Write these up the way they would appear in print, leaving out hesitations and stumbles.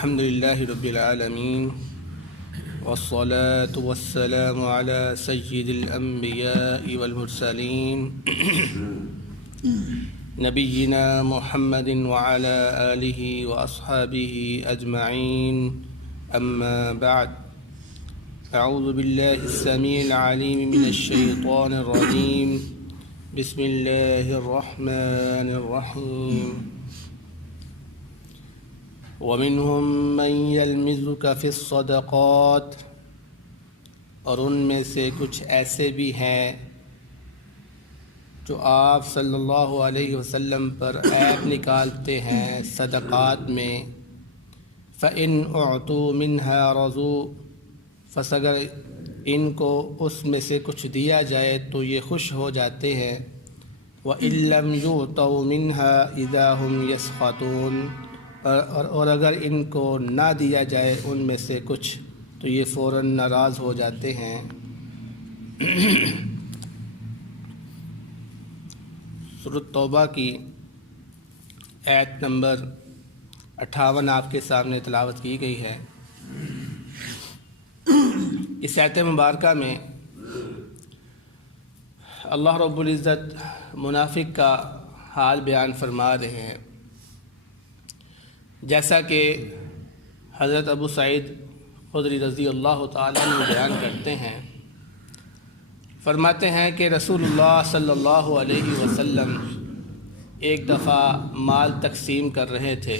الحمد لله رب العالمين والصلاة والسلام على سيد الأنبياء والمرسلين نبينا محمد وعلى آله وأصحابه أجمعين أما بعد أعوذ بالله السميع العليم من الشيطان الرجيم بسم الله الرحمن الرحيم وَمِنْهُمْ مَنْ يَلْمِزُكَ فِي الصَّدَقَاتِ، اور ان میں سے کچھ ایسے بھی ہیں جو آپ صلی اللہ علیہ وسلم پر عیب نکالتے ہیں صدقات میں. فَإِنْ أُعْطُوا مِنْهَا رَضُوا، پس اگر ان کو اس میں سے کچھ دیا جائے تو یہ خوش ہو جاتے ہیں. وَإِنْ لَمْ يُعْطَوْا مِنْهَا إِذَا هُمْ يَسْخَطُونَ، اور اگر ان کو نہ دیا جائے ان میں سے کچھ تو یہ فوراً ناراض ہو جاتے ہیں. سورۃ توبہ کی آیت نمبر 58 آپ کے سامنے تلاوت کی گئی ہے. اس آیت مبارکہ میں اللہ رب العزت منافق کا حال بیان فرما رہے ہیں. جیسا کہ حضرت ابو سعید خدری رضی اللہ تعالیٰ عنہ بیان کرتے ہیں، فرماتے ہیں کہ رسول اللہ صلی اللہ علیہ وسلم ایک دفعہ مال تقسیم کر رہے تھے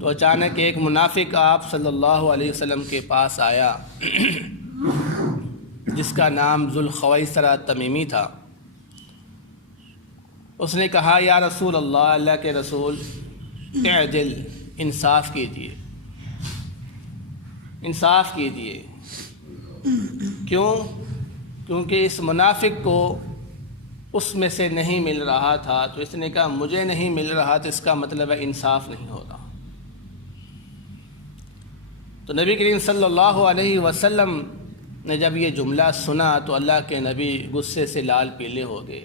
تو اچانک ایک منافق آپ صلی اللہ علیہ وسلم کے پاس آیا جس کا نام ذوالخویصرہ تمیمی تھا. اس نے کہا یا رسول اللہ، اللہ کے رسول، اعدل، انصاف کیجیے، انصاف کیجیے. کیونکہ اس منافق کو اس میں سے نہیں مل رہا تھا، تو اس نے کہا مجھے نہیں مل رہا تو اس کا مطلب ہے انصاف نہیں ہو رہا. تو نبی کریم صلی اللہ علیہ وسلم نے جب یہ جملہ سنا تو اللہ کے نبی غصے سے لال پیلے ہو گئے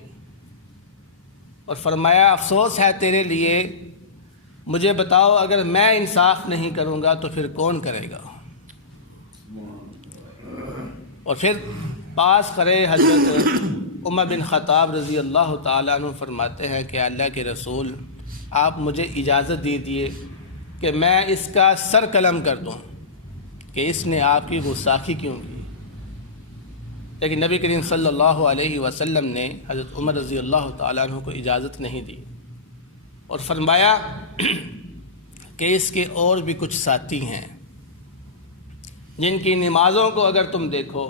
اور فرمایا افسوس ہے تیرے لیے، مجھے بتاؤ اگر میں انصاف نہیں کروں گا تو پھر کون کرے گا. اور پھر پاس کرے حضرت عمر بن خطاب رضی اللہ تعالیٰ عنہ فرماتے ہیں کہ اللہ کے رسول، آپ مجھے اجازت دیجیے کہ میں اس کا سر قلم کر دوں کہ اس نے آپ کی گستاخی کیوں کی. لیکن نبی کریم صلی اللہ علیہ وسلم نے حضرت عمر رضی اللہ تعالیٰ عنہ کو اجازت نہیں دی اور فرمایا کہ اس کے اور بھی کچھ ساتھی ہیں جن کی نمازوں کو اگر تم دیکھو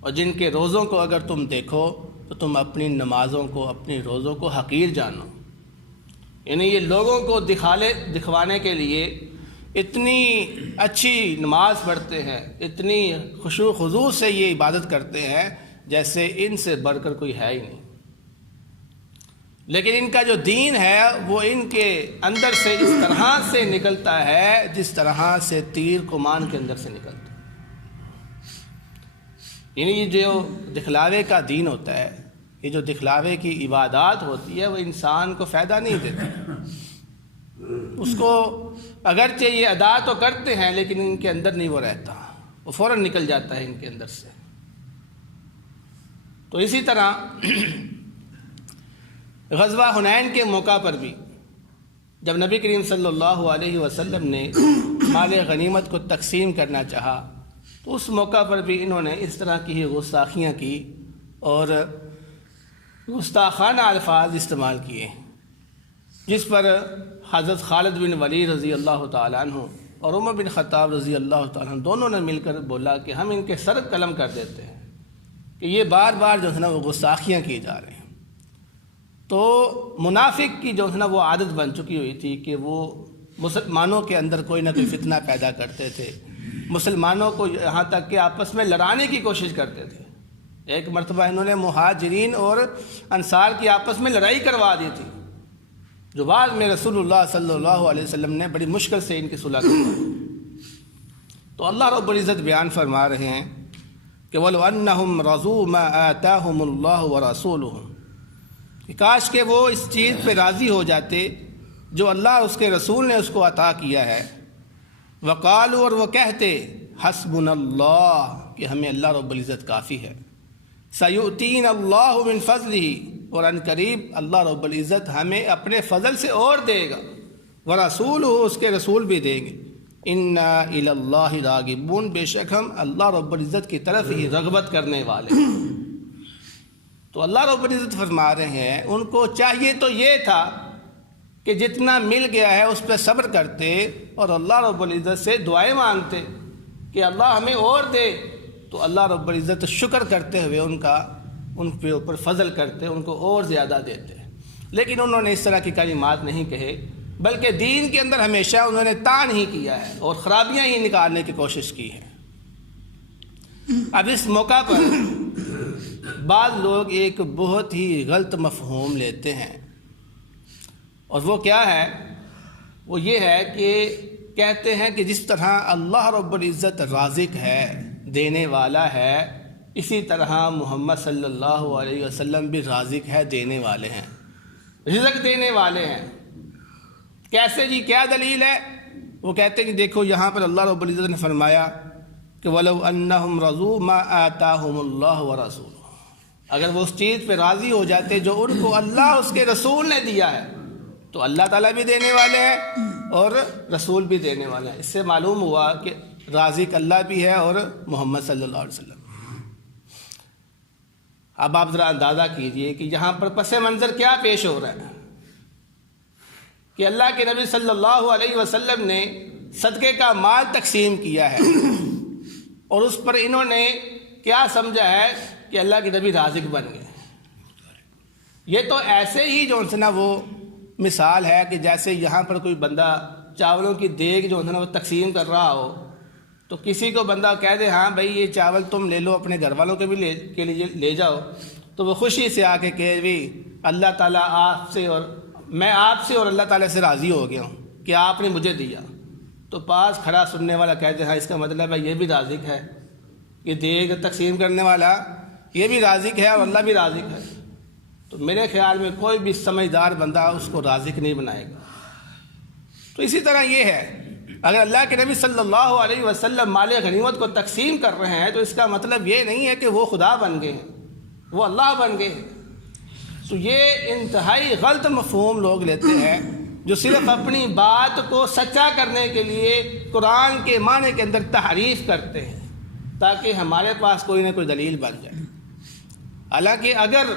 اور جن کے روزوں کو اگر تم دیکھو تو تم اپنی نمازوں کو، اپنی روزوں کو حقیر جانو. یعنی یہ لوگوں کو دکھوانے کے لیے اتنی اچھی نماز پڑھتے ہیں، اتنی خشوع و خضوع سے یہ عبادت کرتے ہیں جیسے ان سے بڑھ کر کوئی ہے ہی نہیں. لیکن ان کا جو دین ہے وہ ان کے اندر سے اس طرح سے نکلتا ہے جس طرح سے تیر کمان کے اندر سے نکلتا ہے. یعنی یہ جو دکھلاوے کا دین ہوتا ہے، یہ جو دکھلاوے کی عبادات ہوتی ہے، وہ انسان کو فائدہ نہیں دیتی. اس کو اگرچہ یہ ادا تو کرتے ہیں لیکن ان کے اندر نہیں وہ رہتا، وہ فوراً نکل جاتا ہے ان کے اندر سے. تو اسی طرح غزوہ حنین کے موقع پر بھی جب نبی کریم صلی اللہ علیہ وسلم نے مال غنیمت کو تقسیم کرنا چاہا تو اس موقع پر بھی انہوں نے اس طرح کی ہی گستاخیاں کی اور گستاخانہ الفاظ استعمال کیے، جس پر حضرت خالد بن ولید رضی اللہ تعالیٰ عنہ اور عمر بن خطاب رضی اللہ تعالیٰ عنہ دونوں نے مل کر بولا کہ ہم ان کے سر قلم کر دیتے ہیں کہ یہ بار بار جو ہے نا وہ گستاخیاں کی جا رہے ہیں. تو منافق کی جو ہے نا وہ عادت بن چکی ہوئی تھی کہ وہ مسلمانوں کے اندر کوئی نہ کوئی فتنہ پیدا کرتے تھے، مسلمانوں کو یہاں تک کہ آپس میں لڑانے کی کوشش کرتے تھے. ایک مرتبہ انہوں نے مہاجرین اور انصار کی آپس میں لڑائی کروا دی تھی، جو بعد میں رسول اللہ صلی اللہ علیہ وسلم نے بڑی مشکل سے ان کی صلح کی. تو اللہ رب العزت بیان فرما رہے ہیں کہ وَلَوْ أَنَّهُمْ رَضُوا مَا آتَاهُمُ اللَّهُ وَرَسُولُهُ، کہ کاش کہ وہ اس چیز پہ راضی ہو جاتے جو اللہ اس کے رسول نے اس کو عطا کیا ہے۔ وقالوا، اور وہ کہتے، حسبنا اللہ، کہ ہمیں اللہ رب العزت کافی ہے۔ سیؤتین اللہ من فضلہ، اور ان قریب اللہ رب العزت ہمیں اپنے فضل سے اور دے گا۔ ورسولہ، اس کے رسول بھی دیں گے۔ انا الی اللہ راغبون، بے شک ہم اللہ رب العزت کی طرف ہی رغبت کرنے والے ہیں۔ تو اللہ رب العزت فرما رہے ہیں ان کو چاہیے تو یہ تھا کہ جتنا مل گیا ہے اس پہ صبر کرتے اور اللہ رب العزت سے دعائیں مانگتے کہ اللہ ہمیں اور دے، تو اللہ رب العزت شکر کرتے ہوئے ان کے اوپر فضل کرتے، ان کو اور زیادہ دیتے۔ لیکن انہوں نے اس طرح کی کلمات نہیں کہے، بلکہ دین کے اندر ہمیشہ انہوں نے طعن ہی کیا ہے اور خرابیاں ہی نکالنے کی کوشش کی ہے۔ اب اس موقع پر بعض لوگ ایک بہت ہی غلط مفہوم لیتے ہیں، اور وہ کیا ہے؟ وہ یہ ہے کہ کہتے ہیں کہ جس طرح اللہ رب العزت رازق ہے، دینے والا ہے، اسی طرح محمد صلی اللہ علیہ وسلم بھی رازق ہے، دینے والے ہیں، رزق دینے والے ہیں۔ کیسے جی؟ کیا دلیل ہے؟ وہ کہتے ہیں کہ دیکھو یہاں پر اللہ رب العزت نے فرمایا کہ وَلَوْ أَنَّهُمْ رَضُوا مَا آتَاهُمُ اللَّهُ وَرَسُولُهُ، اگر وہ اس چیز پہ راضی ہو جاتے جو ان کو اللہ اس کے رسول نے دیا ہے، تو اللہ تعالیٰ بھی دینے والے ہیں اور رسول بھی دینے والے ہیں۔ اس سے معلوم ہوا کہ رازق اللہ بھی ہے اور محمد صلی اللہ علیہ وسلم۔ اب آپ ذرا اندازہ کیجئے کہ یہاں پر پس منظر کیا پیش ہو رہا ہے کہ اللہ کے نبی صلی اللہ علیہ وسلم نے صدقے کا مال تقسیم کیا ہے، اور اس پر انہوں نے کیا سمجھا ہے کہ اللہ کے نبی رازق بن گئے۔ یہ تو ایسے ہی جو ہے نا وہ مثال ہے کہ جیسے یہاں پر کوئی بندہ چاولوں کی دیگ جو ہے نا وہ تقسیم کر رہا ہو، تو کسی کو بندہ کہہ دے ہاں بھائی یہ چاول تم لے لو، اپنے گھر والوں کے بھی کے لیے لے جاؤ، تو وہ خوشی سے آ کے کہ بھی اللہ تعالیٰ آپ سے اور میں آپ سے اور اللہ تعالیٰ سے راضی ہو گیا ہوں کہ آپ نے مجھے دیا، تو پاس کھڑا سننے والا کہتے ہیں ہاں اس کا مطلب ہے یہ بھی رازق ہے، یہ دیگ تقسیم کرنے والا یہ بھی رازق ہے اور اللہ بھی رازق ہے۔ تو میرے خیال میں کوئی بھی سمجھدار بندہ اس کو رازق نہیں بنائے گا۔ تو اسی طرح یہ ہے، اگر اللہ کے نبی صلی اللہ علیہ وسلم مال غنیمت کو تقسیم کر رہے ہیں تو اس کا مطلب یہ نہیں ہے کہ وہ خدا بن گئے ہیں، وہ اللہ بن گئے ہیں۔ تو یہ انتہائی غلط مفہوم لوگ لیتے ہیں جو صرف اپنی بات کو سچا کرنے کے لیے قرآن کے معنی کے اندر تحریف کرتے ہیں تاکہ ہمارے پاس کوئی نہ کوئی دلیل بن جائے۔ حالانکہ اگر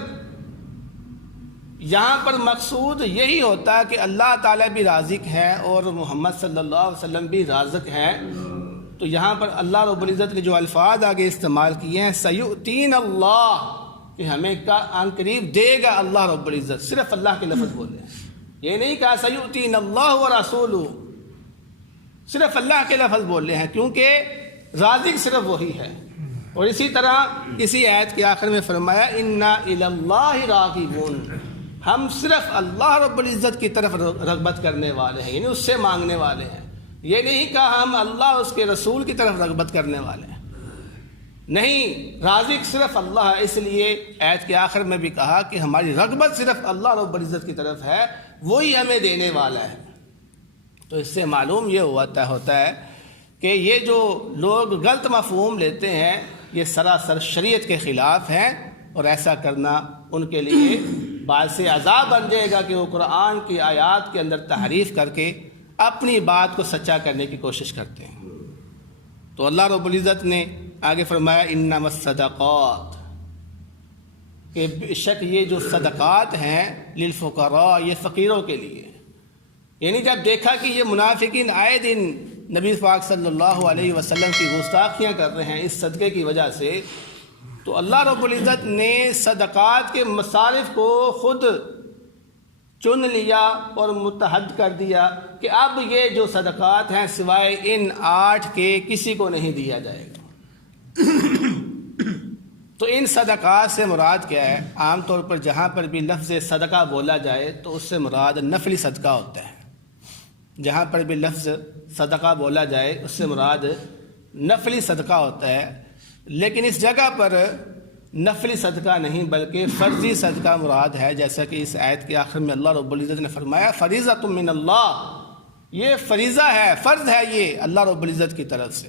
یہاں پر مقصود یہی ہوتا کہ اللہ تعالیٰ بھی رازق ہے اور محمد صلی اللہ علیہ وسلم بھی رازق ہے، تو یہاں پر اللہ رب العزت نے جو الفاظ آگے استعمال کیے ہیں سیؤتین اللہ، کہ ہمیں عن قریب دے گا اللہ رب العزت، صرف اللہ کے لفظ بولے ہیں، یہ نہیں کہا سیؤتین اللہ ورسولہ، صرف اللہ کے لفظ بولے ہیں کیونکہ رازق صرف وہی ہے۔ اور اسی طرح اسی آیت کے آخر میں فرمایا انا الی اللہ راغبون، ہم صرف اللہ رب العزت کی طرف رغبت کرنے والے ہیں، یعنی اس سے مانگنے والے ہیں۔ یہ نہیں کہا ہم اللہ اس کے رسول کی طرف رغبت کرنے والے ہیں، نہیں، رازق صرف اللہ ہے۔ اس لیے آیت کے آخر میں بھی کہا کہ ہماری رغبت صرف اللہ رب العزت کی طرف ہے، وہی ہمیں دینے والا ہے۔ تو اس سے معلوم یہ ہوتا ہے کہ یہ جو لوگ غلط مفہوم لیتے ہیں یہ سراسر شریعت کے خلاف ہیں، اور ایسا کرنا ان کے لیے باعث عذاب بن جائے گا کہ وہ قرآن کی آیات کے اندر تحریف کر کے اپنی بات کو سچا کرنے کی کوشش کرتے ہیں۔ تو اللہ رب العزت نے آگے فرمایا انما الصدقات، کہ بے شک یہ جو صدقات ہیں للفقراء، یہ فقیروں کے لیے، یعنی جب دیکھا کہ یہ منافقین آئے دن نبی پاک صلی اللہ علیہ وسلم کی گستاخیاں کر رہے ہیں اس صدقے کی وجہ سے، تو اللہ رب العزت نے صدقات کے مصارف کو خود چن لیا اور متحد کر دیا کہ اب یہ جو صدقات ہیں سوائے ان 8 کے کسی کو نہیں دیا جائے گا۔ تو ان صدقات سے مراد کیا ہے؟ عام طور پر جہاں پر بھی لفظ صدقہ بولا جائے تو اس سے مراد نفلی صدقہ ہوتا ہے۔ جہاں پر بھی لفظ صدقہ بولا جائے اس سے مراد نفلی صدقہ ہوتا ہے، لیکن اس جگہ پر نفلی صدقہ نہیں بلکہ فرضی صدقہ مراد ہے، جیسا کہ اس آیت کے آخر میں اللہ رب العزت نے فرمایا فریضۃ من اللہ، یہ فریضہ ہے، فرض ہے یہ اللہ رب العزت کی طرف سے۔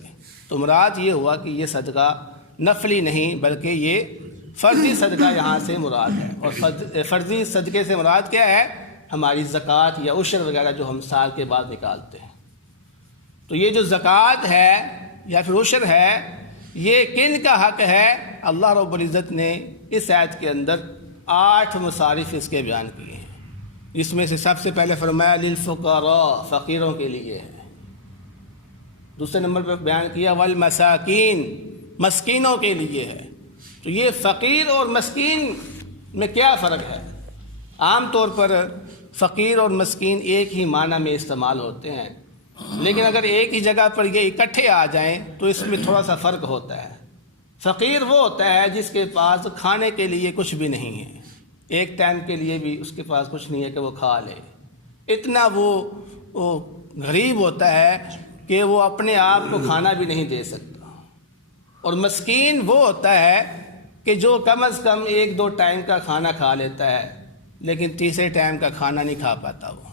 تو مراد یہ ہوا کہ یہ صدقہ نفلی نہیں بلکہ یہ فرضی صدقہ یہاں سے مراد ہے۔ اور فرضی صدقے سے مراد کیا ہے؟ ہماری زکوٰۃ یا عشر وغیرہ جو ہم سال کے بعد نکالتے ہیں۔ تو یہ جو زکوٰۃ ہے یا پھر عشر ہے، یہ کن کا حق ہے؟ اللہ رب العزت نے اس آیت کے اندر 8 مصارف اس کے بیان کیے ہیں، جس میں سے سب سے پہلے فرمایا للفقراء، فقیروں کے لیے ہے۔ دوسرے نمبر پر بیان کیا والمساکین، مسکینوں کے لیے ہے۔ تو یہ فقیر اور مسکین میں کیا فرق ہے؟ عام طور پر فقیر اور مسکین ایک ہی معنی میں استعمال ہوتے ہیں، لیکن اگر ایک ہی جگہ پر یہ اکٹھے آ جائیں تو اس میں تھوڑا سا فرق ہوتا ہے۔ فقیر وہ ہوتا ہے جس کے پاس کھانے کے لیے کچھ بھی نہیں ہے، ایک ٹائم کے لیے بھی اس کے پاس کچھ نہیں ہے کہ وہ کھا لے، اتنا وہ غریب ہوتا ہے کہ وہ اپنے آپ کو کھانا بھی نہیں دے سکتا۔ اور مسکین وہ ہوتا ہے کہ جو کم از کم 1-2 ٹائم کا کھانا کھا لیتا ہے لیکن تیسرے ٹائم کا کھانا نہیں کھا پاتا وہ،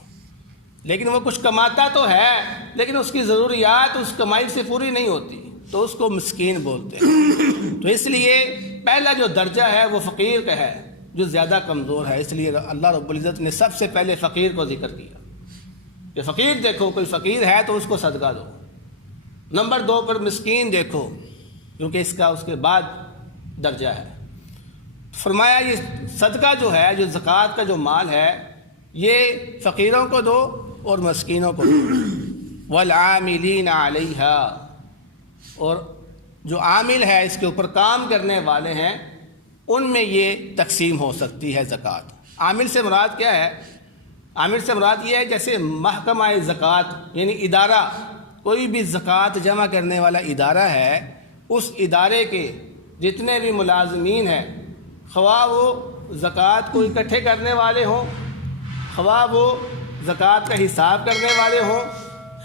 لیکن وہ کچھ کماتا تو ہے لیکن اس کی ضروریات اس کمائی سے پوری نہیں ہوتی، تو اس کو مسکین بولتے ہیں۔ تو اس لیے پہلا جو درجہ ہے وہ فقیر کا ہے جو زیادہ کمزور ہے، اس لیے اللہ رب العزت نے سب سے پہلے فقیر کو ذکر کیا کہ فقیر دیکھو، کوئی فقیر ہے تو اس کو صدقہ دو۔ نمبر 2 پر مسکین دیکھو، کیونکہ اس کا اس کے بعد درجہ ہے۔ فرمایا یہ صدقہ جو ہے، جو زکوٰۃ کا جو مال ہے، یہ فقیروں کو دو اور مسکینوں کو دو۔ والعاملین علیہا، اور جو عامل ہے اس کے اوپر کام کرنے والے ہیں ان میں یہ تقسیم ہو سکتی ہے زکوٰۃ۔ عامل سے مراد کیا ہے؟ عامل سے مراد یہ ہے جیسے محکمہ زکوٰۃ، یعنی ادارہ، کوئی بھی زکوٰۃ جمع کرنے والا ادارہ ہے، اس ادارے کے جتنے بھی ملازمین ہیں، خواہ وہ زکوٰۃ کو اکٹھے کرنے والے ہوں، خواہ وہ زکوٰۃ کا حساب کرنے والے ہوں،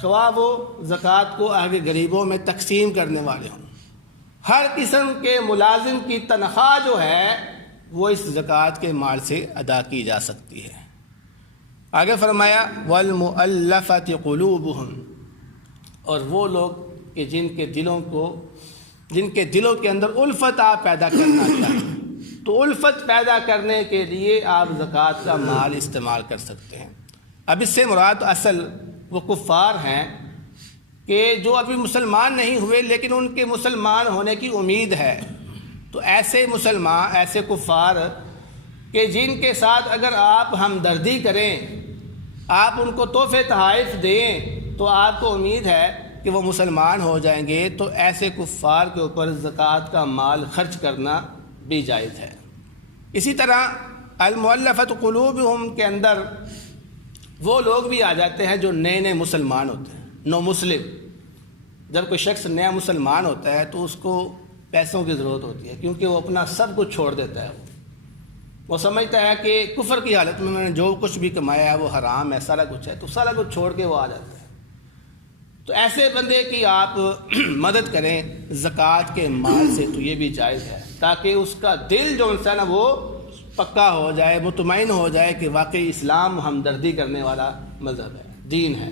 خواہ وہ زکوٰۃ کو آگے غریبوں میں تقسیم کرنے والے ہوں، ہر قسم کے ملازم کی تنخواہ جو ہے وہ اس زکوٰۃ کے مال سے ادا کی جا سکتی ہے۔ آگے فرمایا والمؤلفۃ قلوبہم، اور وہ لوگ کہ جن کے دلوں کے اندر الفت آپ پیدا کرنا چاہیں، تو الفت پیدا کرنے کے لیے آپ زکوٰۃ کا مال استعمال کر سکتے ہیں۔ اب اس سے مراد اصل وہ کفار ہیں کہ جو ابھی مسلمان نہیں ہوئے لیکن ان کے مسلمان ہونے کی امید ہے، تو ایسے مسلمان، ایسے کفار کہ جن کے ساتھ اگر آپ ہمدردی کریں، آپ ان کو تحفے تحائف دیں تو آپ کو امید ہے کہ وہ مسلمان ہو جائیں گے، تو ایسے کفار کے اوپر زکوٰۃ کا مال خرچ کرنا بھی جائز ہے۔ اسی طرح المؤلفۃ قلوبہم کے اندر وہ لوگ بھی آ جاتے ہیں جو نئے مسلمان ہوتے ہیں، نو مسلم۔ جب کوئی شخص نیا مسلمان ہوتا ہے تو اس کو پیسوں کی ضرورت ہوتی ہے، کیونکہ وہ اپنا سب کچھ چھوڑ دیتا ہے۔ وہ سمجھتا ہے کہ کفر کی حالت میں نے جو کچھ بھی کمایا ہے وہ حرام ہے، سارا کچھ ہے، تو سارا کچھ چھوڑ کے وہ آ جاتا ہے۔ تو ایسے بندے کی آپ مدد کریں زکوٰۃ کے مال سے تو یہ بھی جائز ہے، تاکہ اس کا دل جو انسان ہے وہ پکا ہو جائے، مطمئن ہو جائے کہ واقعی اسلام ہمدردی کرنے والا مذہب ہے، دین ہے۔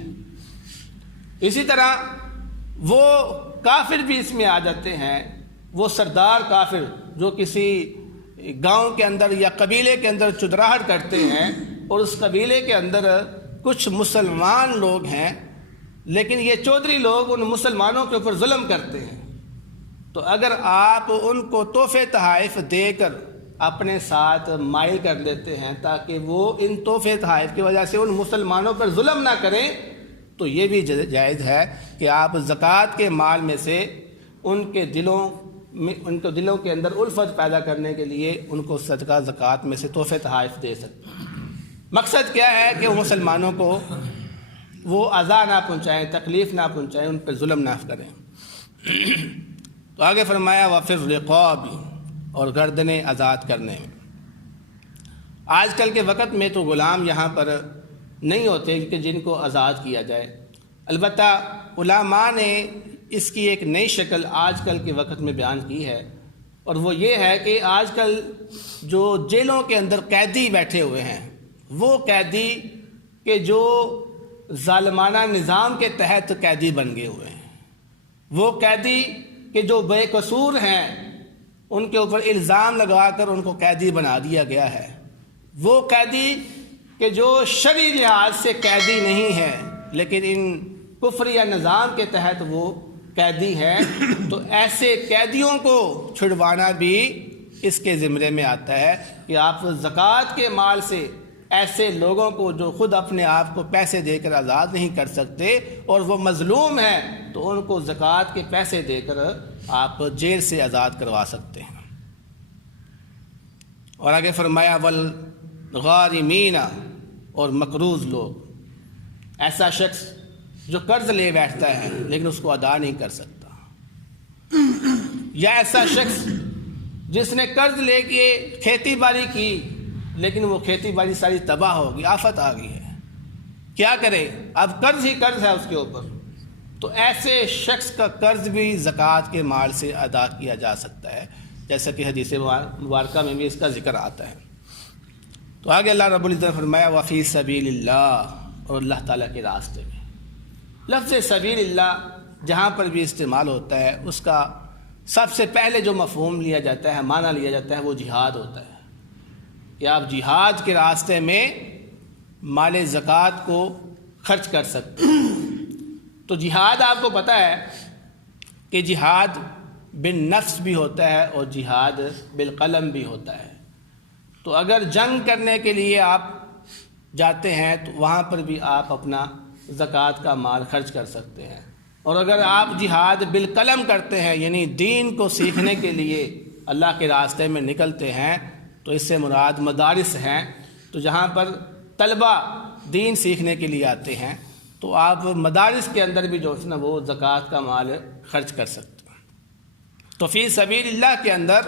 اسی طرح وہ کافر بھی اس میں آ جاتے ہیں، وہ سردار کافر جو کسی گاؤں کے اندر یا قبیلے کے اندر چودراہٹ کرتے ہیں، اور اس قبیلے کے اندر کچھ مسلمان لوگ ہیں لیکن یہ چودھری لوگ ان مسلمانوں کے اوپر ظلم کرتے ہیں، تو اگر آپ ان کو تحفے تحائف دے کر اپنے ساتھ مائل کر دیتے ہیں تاکہ وہ ان تحفے تحائف کی وجہ سے ان مسلمانوں پر ظلم نہ کریں، تو یہ بھی جائز ہے کہ آپ زکوٰۃ کے مال میں سے ان کے دلوں کے اندر الفت پیدا کرنے کے لیے ان کو صدقہ زکوٰۃ میں سے تحفے تحائف دے سکتے ہیں۔ مقصد کیا ہے کہ وہ مسلمانوں کو وہ اذا نہ پہنچائیں، تکلیف نہ پہنچائیں، ان پہ ظلم نہ کریں۔ تو آگے فرمایا وَفِي الرِّقَابِ، اور گردنیں آزاد کرنے میں۔ آج کل کے وقت میں تو غلام یہاں پر نہیں ہوتے کہ جن کو آزاد کیا جائے، البتہ علماء نے اس کی ایک نئی شکل آج کل کے وقت میں بیان کی ہے، اور وہ یہ ہے کہ آج کل جو جیلوں کے اندر قیدی بیٹھے ہوئے ہیں، وہ قیدی کہ جو ظالمانہ نظام کے تحت قیدی بن گئے ہوئے ہیں، وہ قیدی کہ جو بے قصور ہیں، ان کے اوپر الزام لگا کر ان کو قیدی بنا دیا گیا ہے، وہ قیدی کہ جو شرعی لحاظ سے قیدی نہیں ہے لیکن ان کفریہ نظام کے تحت وہ قیدی ہیں، تو ایسے قیدیوں کو چھڑوانا بھی اس کے زمرے میں آتا ہے کہ آپ زکوٰۃ کے مال سے ایسے لوگوں کو جو خود اپنے آپ کو پیسے دے کر آزاد نہیں کر سکتے اور وہ مظلوم ہیں، تو ان کو زکوٰۃ کے پیسے دے کر آپ جیل سے آزاد کروا سکتے ہیں۔ اور آگے فرمایا والغارمین، اور مقروض لوگ، ایسا شخص جو قرض لے بیٹھتا ہے لیکن اس کو ادا نہیں کر سکتا، یا ایسا شخص جس نے قرض لے کے کھیتی باڑی کی لیکن وہ کھیتی باڑی ساری تباہ ہو گئی، آفت آ گئی ہے، کیا کرے، اب قرض ہی قرض ہے اس کے اوپر، تو ایسے شخص کا قرض بھی زکوٰۃ کے مال سے ادا کیا جا سکتا ہے، جیسا کہ حدیث مبارکہ میں بھی اس کا ذکر آتا ہے۔ تو آگے اللہ رب العزت نے فرمایا وفی سبیل اللہ، اور اللہ تعالیٰ کے راستے میں۔ لفظ سبیل اللہ جہاں پر بھی استعمال ہوتا ہے، اس کا سب سے پہلے جو مفہوم لیا جاتا ہے، معنی لیا جاتا ہے، وہ جہاد ہوتا ہے، کہ آپ جہاد کے راستے میں مال زکوٰۃ کو خرچ کر سکتے ہیں۔ تو جہاد آپ کو پتہ ہے کہ جہاد بالنفس بھی ہوتا ہے اور جہاد بالقلم بھی ہوتا ہے۔ تو اگر جنگ کرنے کے لیے آپ جاتے ہیں تو وہاں پر بھی آپ اپنا زکوٰۃ کا مال خرچ کر سکتے ہیں، اور اگر آپ جہاد بالقلم کرتے ہیں، یعنی دین کو سیکھنے کے لیے اللہ کے راستے میں نکلتے ہیں، تو اس سے مراد مدارس ہیں، تو جہاں پر طلبہ دین سیکھنے کے لیے آتے ہیں تو آپ مدارس کے اندر بھی جو ہے نا وہ زکوٰۃ کا مال خرچ کر سکتے ہیں۔ تو فی سبیل اللہ کے اندر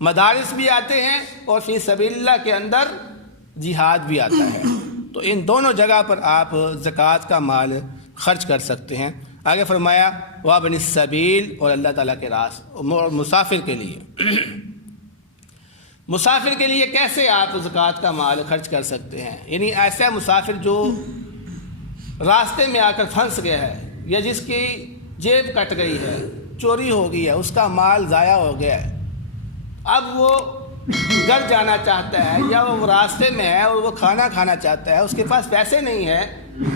مدارس بھی آتے ہیں اور فی سبیل اللہ کے اندر جہاد بھی آتا ہے، تو ان دونوں جگہ پر آپ زکوٰۃ کا مال خرچ کر سکتے ہیں۔ آگے فرمایا وابن السبیل، اور اللہ تعالیٰ کے راستے، اور مسافر کے لیے، مسافر کے لیے کیسے آپ زکوٰۃ کا مال خرچ کر سکتے ہیں؟ یعنی ایسا مسافر جو راستے میں آ کر پھنس گیا ہے، یا جس کی جیب کٹ گئی ہے، چوری ہو گئی ہے، اس کا مال ضائع ہو گیا ہے، اب وہ گھر جانا چاہتا ہے، یا وہ راستے میں ہے اور وہ کھانا کھانا چاہتا ہے، اس کے پاس پیسے نہیں ہیں،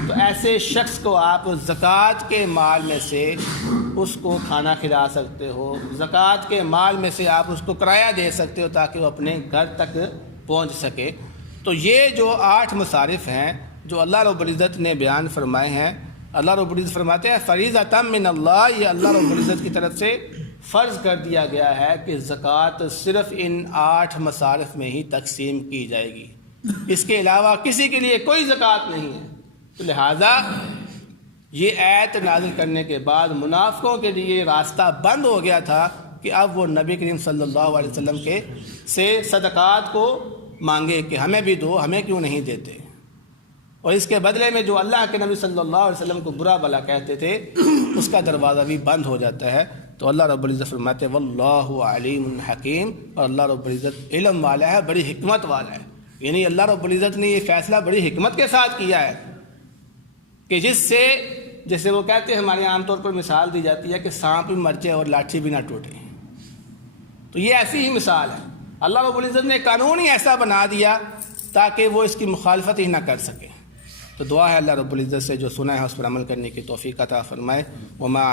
تو ایسے شخص کو آپ زکوٰۃ کے مال میں سے اس کو کھانا کھلا سکتے ہو، زکوٰۃ کے مال میں سے آپ اس کو کرایہ دے سکتے ہو تاکہ وہ اپنے گھر تک پہنچ سکے۔ تو یہ جو 8 مصارف ہیں جو اللہ رب العزت نے بیان فرمائے ہیں، اللہ رب العزت فرماتے ہیں فریضۃ من اللہ، یہ اللہ رب العزت کی طرف سے فرض کر دیا گیا ہے کہ زکوٰۃ صرف ان 8 مصارف میں ہی تقسیم کی جائے گی، اس کے علاوہ کسی کے لیے کوئی زکوٰۃ نہیں ہے۔ تو لہٰذا یہ آیت نازل کرنے کے بعد منافقوں کے لیے راستہ بند ہو گیا تھا کہ اب وہ نبی کریم صلی اللہ علیہ وسلم کے سے صدقات کو مانگے کہ ہمیں بھی دو، ہمیں کیوں نہیں دیتے، اور اس کے بدلے میں جو اللہ کے نبی صلی اللہ علیہ وسلم کو برا بھلا کہتے تھے اس کا دروازہ بھی بند ہو جاتا ہے۔ تو اللہ رب العزت فرماتے ہیں واللہ علیم حکیم، اور اللہ رب العزت علم والا ہے، بڑی حکمت والا ہے، یعنی اللہ رب العزت نے یہ فیصلہ بڑی حکمت کے ساتھ کیا ہے کہ جس سے، جیسے وہ کہتے ہیں ہمارے عام طور پر مثال دی جاتی ہے کہ سانپ بھی مر جائے اور لاٹھی بھی نہ ٹوٹے، تو یہ ایسی ہی مثال ہے۔ اللہ رب العزت نے قانون ہی ایسا بنا دیا تاکہ وہ اس کی مخالفت ہی نہ کر سکے۔ تو دعا ہے اللہ رب العزت سے جو سنا ہے اس پر عمل کرنے کی توفیق عطا فرمائے۔ وما